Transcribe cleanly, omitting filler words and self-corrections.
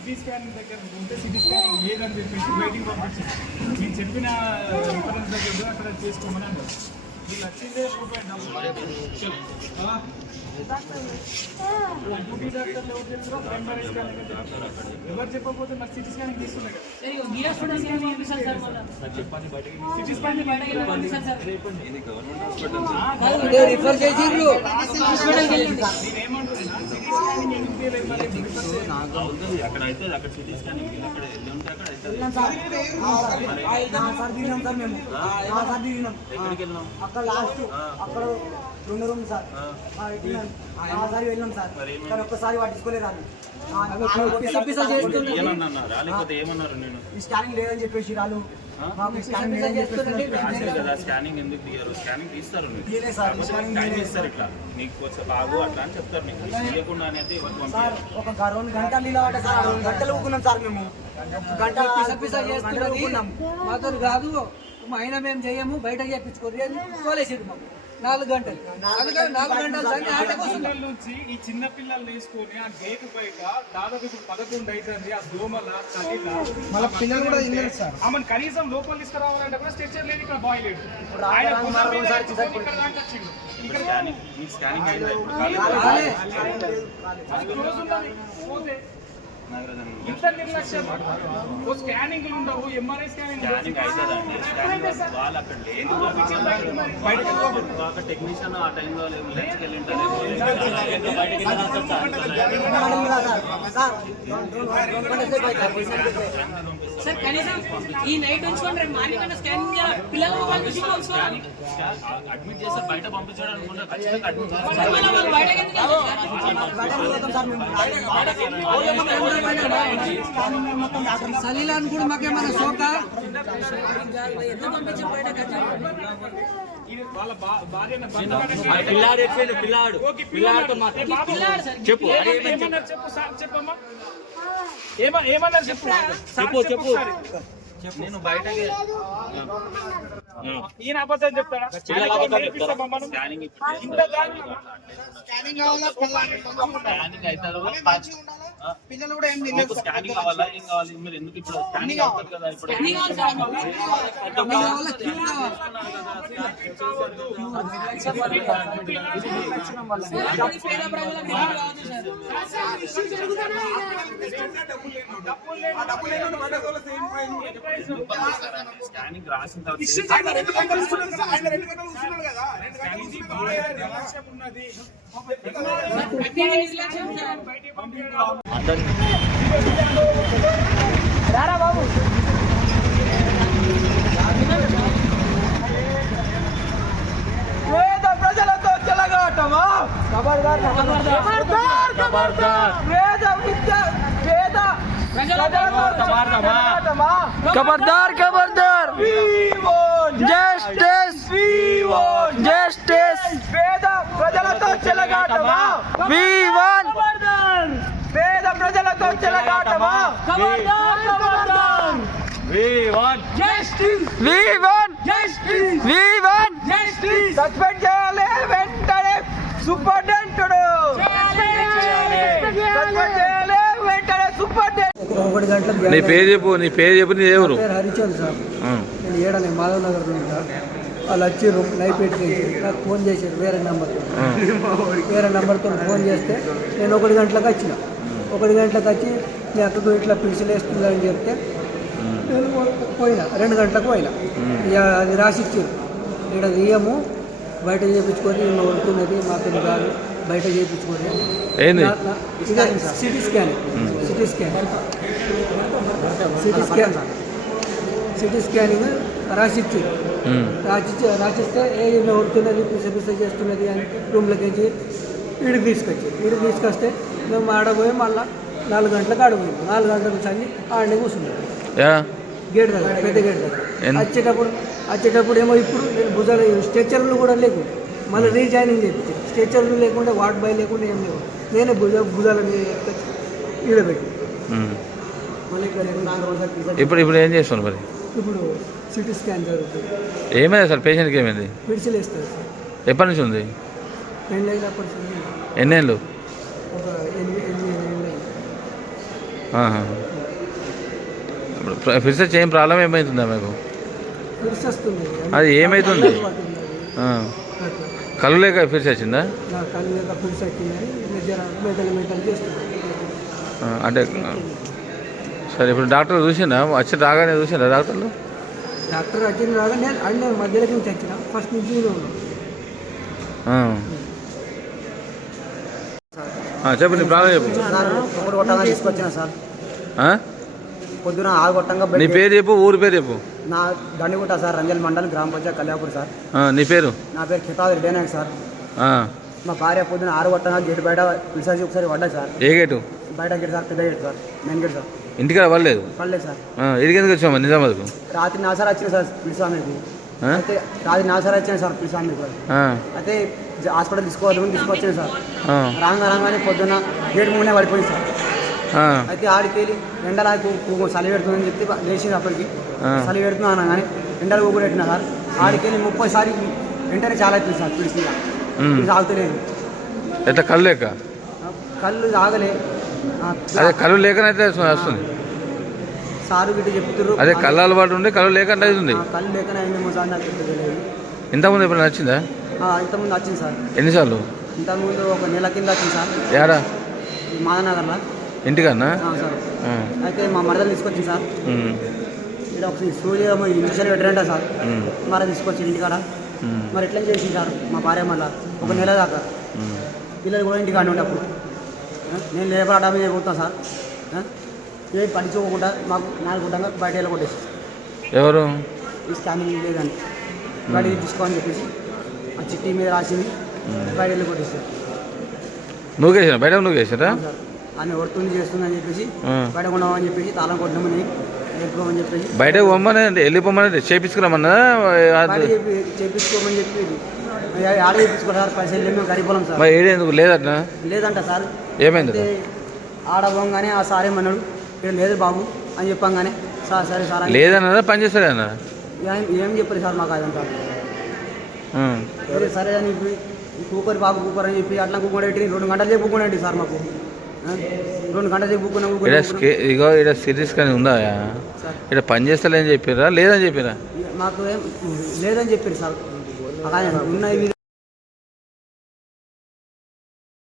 City scanning దగ్గర ఉంటే city scanning ఏదని చెప్పేసి బయటికి పంపించింది. నేను చెప్పిన రిఫరెన్స్ దగ్గర అక్కడ చేసుకోమని అన్నారు. వీళ్ళు వచ్చిందే రూపాయి ఎవరు చెప్పకపోతే మరి సిటీ స్కానింగ్ తీసుకున్నాయి కదా. సిటీ స్కానింగ్ అక్కడ అయితే అక్కడ సిటీ స్కానింగ్ అక్కడ వెళ్ళి ఉంటే అక్కడ ఎక్కడికి వెళ్ళినాం అక్కడ లాస్ట్ అక్కడ 2 రూమ్ సార్ సారి వెళ్ళాం సార్ కానీ ఒక్కసారి పట్టించుకోలేదు రాలేకపోతే ఏమన్నారు నేను స్కానింగ్ లేదని చెప్పేసి రాళ్ళు స్కానింగ్ ఎందుకు తీయరు స్కానింగ్ తీస్తారు టైం ఇస్తారు ఇట్లా నీకు కొంచెం బాగు అట్లా అని చెప్తారు నీకు తీయకుండా అనేది ఒక 2 గంటలు ఇలా అంటే సార్ 2 గంటలు ఊకున్నాం సార్ మేము గంట మాతో కాదు అయినా మేము చేయము బయట చేయించుకోరు తోలేసేది మాకు 4 గంటలు 4 గంటల నుంచి ఈ చిన్న పిల్లలు వేసుకొని ఆ గేట్ బయట దాదాపు 11 అవుతుంది. ఆ దోమల మళ్ళీ పిల్లలు కూడా తిన్నారు సార్. ఆమెను కనీసం లోపల తీసుకురావాలంటే కూడా స్ట్రెచర్ లేదు. ఇక్కడ బాయ్ లేడు. ఇంత నిర్లక్ష్యం. స్కానింగ్ ఉండవు, ఎంఆర్ఐ స్కానింగ్ టెక్నీషియన్ ఆ టైంలో సార్ కనీసం ఈ నైట్ ఉంచుకోండి, రేపు మార్నింగ్ అన్న స్కానింగ్ పిల్లలు అడ్మిట్ చేస్తే బయట పంపించడం అనుకుంటే ఖచ్చితంగా అడ్మిట్ సలీలాన్ కూడా మాకేమన్నా సోక చెప్పు ఏమన్నారు చెప్పు చెప్పు. నేను బయటకి ఈయన అబద్ధం చెప్తాడా? స్కానింగ్ పిల్లలు కూడా ఏం స్కానింగ్ కావాలా ఏం కావాలి మీరు ఎందుకు ఇప్పుడు స్కానింగ్ అవుతుంది కదా ఇప్పుడు స్కానింగ్ రాసిన తర్వాత బాబు పేద ప్రజలతో చెలగాటమా खबरदार खबरदार जस्टिस जस्टिस పేద ప్రజలతో చెలగాటమా वी वन పేద ప్రజలతో చెలగాటమా वी वन సస్పెండ్ చేయాలి వెంటనే సూపరింటెండెంట్ సస్పెండ్ చేయాలి వెంటనే సూపరింటెండెంట్. 1 గంటలకు నీ పేరు చెప్పు నీ ఎవరు? హరిచంద్ సార్. నేను ఏడనే మాధవ్ నగర్ నుండి వాళ్ళు వచ్చి లైవ్ పెట్టి నాకు ఫోన్ చేశారు వేరే నెంబర్తో ఫోన్ చేస్తే నేను 1 గంటలకు వచ్చిన 1 గంటలకు వచ్చి నేను అక్కడికి ఇట్లా పిలిచిలు వేస్తుందని చెప్తే నేను పోయినా 2 గంటలకు పోయినా ఇక అది రాసిచ్చారు ఇక్కడ ఇయ్యము బయట చేయించుకొని వడుతున్నది మాకు కాదు బయట చేయించుకొని సిటీ స్కానింగ్ రాసిచ్చారు రాసిస్తే ఏమి వడుతున్నది పిస చేస్తున్నది అని రూమ్లోకి వచ్చి వీడికి తీసుకొస్తే మేము ఆడపోయి మళ్ళీ 4 గంటలకు ఆడపోయాము 4 గంటలకు చదివి ఆడనే కూర్చున్నాం గేట్ దగ్గర పెద్ద గేట్ దగ్గర వచ్చేటప్పుడు ఏమో ఇప్పుడు నేను భుజాలు స్ట్రెచర్లు కూడా లేకు మళ్ళీ రీజాయినింగ్ చేయించి స్ట్రెచర్లు లేకుండా వాట్ బై లేకుండా ఏం లేవు నేనే భుజాల ఈడబెట్టి మళ్ళీ ఇక్కడ 4 రోజులు ఇప్పుడు ఏం చేస్తున్నారు మరి? ఇప్పుడు సిటీ స్కాన్ జరుగుతుంది. ఏమైంది సార్ పేషెంట్కి ఏమైంది? పిడిచిలు వేస్తారు సార్. ఎప్పటి నుంచి ఉంది? పెళ్ళి అయినప్పటి నుంచి ఎన్నేళ్ళు? ఒక 8 ఏళ్ళు. ఆహా. ఇప్పుడు ఫిర్స్ వచ్చి ఏం ప్రాబ్లం ఏమవుతుందా మీకు? ఫిర్స్ వస్తుంది. అది ఏమవుతుంది? పడుతుంది. ఆ. అట్లా. కళ్ళు లేక ఫిర్స్ వచ్చిందా? నా కళ్ళు మీద ఫిర్స్ వచ్చిందని మెటల్ చేస్తుంది. అంటే సరే, ఇప్పుడు డాక్టర్ చూసిందా? వచ్చి రాగానే చూసిందా డాక్టర్లు? డాక్టర్ వచ్చింది రాగా నేను మధ్యలోకి నుంచి వచ్చిన ఫస్ట్ నుంచి కూడా ఉన్నాను. చెప్పు, నీ ప్రాబ్లం చెప్పు. ఒకటి కొట్టంగా తీసుకొచ్చిన సార్, పొద్దున 6 కొట్టంగా నీ పేరు చెప్పు, ఊరి పేరు చెప్పు. నా దండిగుట్ట సార్, రంజల్ మండల్ గ్రామ పంచాయత్ కళ్యాపూర్ సార్. నీ పేరు? నా పేరు ఖితాబ్ రెడ్డి నాయక్ సార్. మా భార్య పొద్దున 6 కొట్టంగా గేట్ బయట పిలిచాసి ఒకసారి పడ్డా సార్. ఏ గేటు? బయట గేట్ సార్, పెద్ద gate sir, main gate sir. ఇంటికాడ పడలేదు? పడలేదు సార్. ఇడికి ఎందుకు వచ్చామా నిజామాబాద్కు? రాత్రి నాసారి వచ్చిన సార్ పిలిచామీకు. అయితే రాత్రి నాసారి వచ్చిన సార్ పిలిచామీకు. అయితే హాస్పిటల్ తీసుకొచ్చాను సార్. రాగానే పొద్దున్న గేట్ ముందే పడిపోయింది సార్. అయితే ఆడికి వెళ్ళి ఎండలా చలి పెడుతుందని చెప్పి లేచింది. అప్పటికి చలి పెడుతున్నా కానీ ఎండలు ఊపిరి పెట్టినా సార్. ఆడికి వెళ్ళి 30 సారి వెంటనే చాలా అవుతుంది సార్. పిలిచి ఆగుతలేదు. ఎట్లా కళ్ళు లేక? కళ్ళు ఆగలే. అదే కళ్ళు లేకనైతే వస్తుంది సారు గిట్ట చెప్తున్నారు. అదే కళ్ళు అలవాటు ఉండి కళ్ళు లేకుండా అవుతుంది. కళ్ళు లేకనే అయిందేమో సార్, నాకు తెలియదు. ఇంతకుముందు ఎప్పుడైనా వచ్చిందా? ఇంతకుముందు వచ్చింది సార్. ఎన్నిసార్లు? ఇంతకుముందు 1 నెల కింద వచ్చింది సార్. యాడా? మాదనగర్లో ఇంటికన్నా? సార్. అయితే మా మరదలు తీసుకొచ్చింది సార్. ఇక్కడ ఒక సూర్య ఇంజక్షన్ పెట్టారంట సార్. మరి తీసుకొచ్చి ఇంటికాడ మరి ఎట్లా చేసింది సార్ మా భార్య. మళ్ళీ 1 నెల దాకా పిల్లలు కూడా ఇంటికాడ ఉండే అప్పుడు నేను లేబర్ మీద పోతాను సార్. ఏం పట్టించుకోకుండా మాకు 4 గుంటంగా బయట వెళ్ళకొట్టేసి. ఎవరు? ఈ స్కానింగ్ లేదని బయట తీసుకోని చెప్పేసి ఆ చిట్టి మీద రాసింది బయట వెళ్ళకొట్టేసారు. నువ్వు వేసినా? బయట నువ్వు వేసారా? సార్ ఆమె ఒడుతుంది చేస్తుందని చెప్పేసి బయట ఉండమని చెప్పేసి తాళం కొట్టమని వెళ్ళిపోమని చెప్పేసి బయట పొమ్మని వెళ్ళిపోమని చేపించుకురామన్నా? చేపించుకోమని చెప్పి ఆడ చేపించుకోవాలి. పైసలు లేము, గరిపోలేం సార్. మరి ఏడేందుకు లేదట? లేదంట సార్. ఏమైంది? ఆడ పోగానే ఆ సార్ ఏమన్నాడు, ఇక్కడ లేదు బాబు అని చెప్పంగానే సార్ సరే సార్ లేదన్నా పని చేస్తాడన్నా? ఏం చెప్పలేదు సార్ మాకు అదంతా. సరే అని చెప్పి కూకరి బాబు కూకర్ అని చెప్పి అట్లా కూకుండేటి 2 గంటలు చెప్పి కూకుండేటి సార్ మాకు. 2 గంటలు చెప్పి ఇగో ఇక్కడ సిరీస్ కానీ ఉందా? ఇక్కడ పని చేస్తలేని చెప్పారా లేదని చెప్పారా? మాకు ఏం లేదని చెప్పారు సార్. ఉన్నాయి